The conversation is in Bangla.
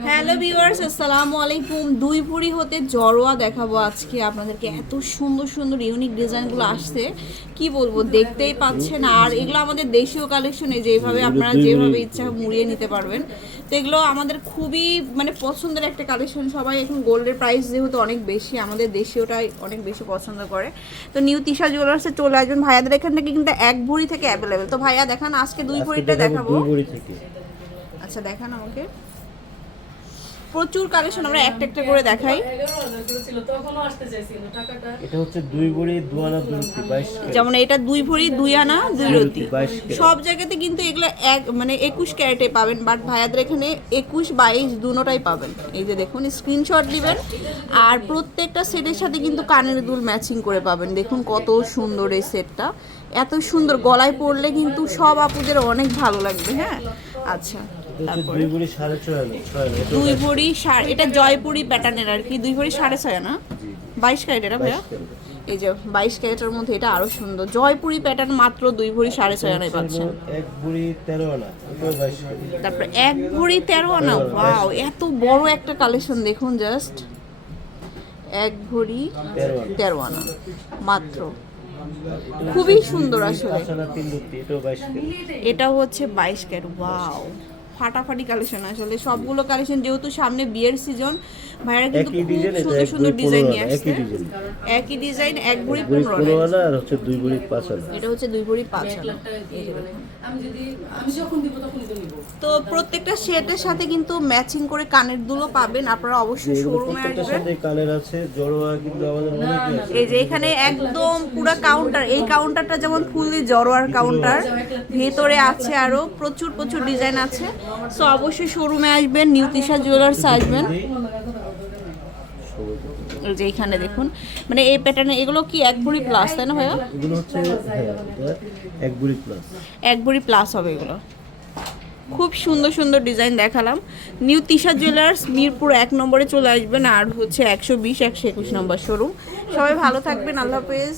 হ্যালো ভিউয়ার্স আসসালামু আলাইকুম। দুই ভরি হতে জড়োয়া দেখাবো আজকে আপনাদেরকে। এত সুন্দর সুন্দর ইউনিক ডিজাইনগুলো আসছে। কি বলব দেখতেই পাচ্ছেন। আর এগুলো আমাদের দেশীয় কালেকশনে যেভাবে আপনারা যেভাবে ইচ্ছা মুড়িয়ে নিতে পারবেন। তো এগুলো আমাদের খুবই মানে পছন্দের একটা কালেকশন সবাই এখন গোল্ডের প্রাইস যেহেতু অনেক বেশি আমাদের দেশীয়টাই অনেক বেশি পছন্দ করে। তো নিউ তিশা জুয়েলার্সে চলে আসবেন। ভাইয়াদের এখান থেকে কিন্তু এক ভরি থেকে অ্যাভেলেবেল তো ভাইয়া দেখান আজকে দুই ভরিটা দেখাবো আচ্ছা দেখান আমাকে। প্রচুর কালেকশন আমরা একটা একটা করে দেখাই। এটা হচ্ছে দুই ভরি দুই রুটি বাইশ যেমন এটা দুই ভরি দুই আনা দুই রতি সব জায়গাতে কিন্তু এগুলো এক মানে একুশ ক্যারেটে পাবেন বাট ভাইয়াদের এখানে একুশ বাইশ দুটোটাই পাবেন। এই যে দেখুন স্ক্রিনশট দিবেন আর প্রত্যেকটা সেটের সাথে কিন্তু কানের দুল ম্যাচিং করে পাবেন। দেখুন কত সুন্দর এই সেটটা। এত সুন্দর গলায় পরলে কিন্তু সব আপুদের অনেক ভালো লাগবে হ্যাঁ? আচ্ছা। দুই ভরি সাড়ে ছয় দুই ভরি সাড়ে এটা জয়পুরি প্যাটার্নের আর কি দুই ভরি সাড়ে ছয় না? বাইশ ক্যারেট এটা ভাইয়া? এই যে বাইশ ক্যারেটের মধ্যে এটা আরও সুন্দর। জয়পুরি প্যাটার্ন মাত্র দুই ভরি সাড়ে ছয় আনায় পাচ্ছেন। এক ভরি তেরো আনা এটাও বাইশ তারপর এক ভরি তেরো আনা ওয়াও এত বড় একটা কালেকশন দেখুন জাস্ট এক ভরি তেরো আনা। মাত্র। খুবই সুন্দর আসলে। এটা হচ্ছে বাইশ ক্যারেট ওয়াও ফাটাফাটি কালেকশন আসলে সবগুলো কালেকশন যেহেতু সামনে বিয়ের সিজন ভাইরা কিন্তু খুব সুন্দর সুন্দর ডিজাইন নিয়ে আসছে। একই ডিজাইন এক ভরি পনেরো আনা। আর হচ্ছে দুই ভরি পাঁচ আনা। এটা হচ্ছে দুই ভরি পাঁচ আনা। আমি যদি আমি যখন দিব তখন তো নিব। তো প্রত্যেকটা সেটের সাথে কিন্তু ম্যাচিং করে কানের দুলও পাবেন আপনারা অবশ্যই শোরুমে আসবেন। সাথে কালের আছে জড়োয়া কিন্তু আমাদের অনেকই আছে। এই যে এখানে একদম পুরো কাউন্টার এই কাউন্টারটা যেমন ফুললি জড়োয়ার কাউন্টার ভেতরে আছে আরও প্রচুর প্রচুর ডিজাইন আছে। সো অবশ্যই শোরুমে আসবেন নিউ তিশা জুয়েলার্স আসবেন। যে এখানে দেখুন মানে এই প্যাটার্নে এগুলো কি এক ভরি প্লাস তাই না ভাইয়া? এগুলো হচ্ছে হ্যাঁ এক ভরি প্লাস এক ভরি প্লাস হবে এগুলো। খুব সুন্দর সুন্দর ডিজাইন দেখালাম। নিউ তিশা জুয়েলার্স মিরপুর এক নম্বরে চলে আসবেন আর হচ্ছে একশো বিশ একশো একুশ নম্বর শোরুম সবাই ভালো থাকবেন আল্লাহ হাফেজ।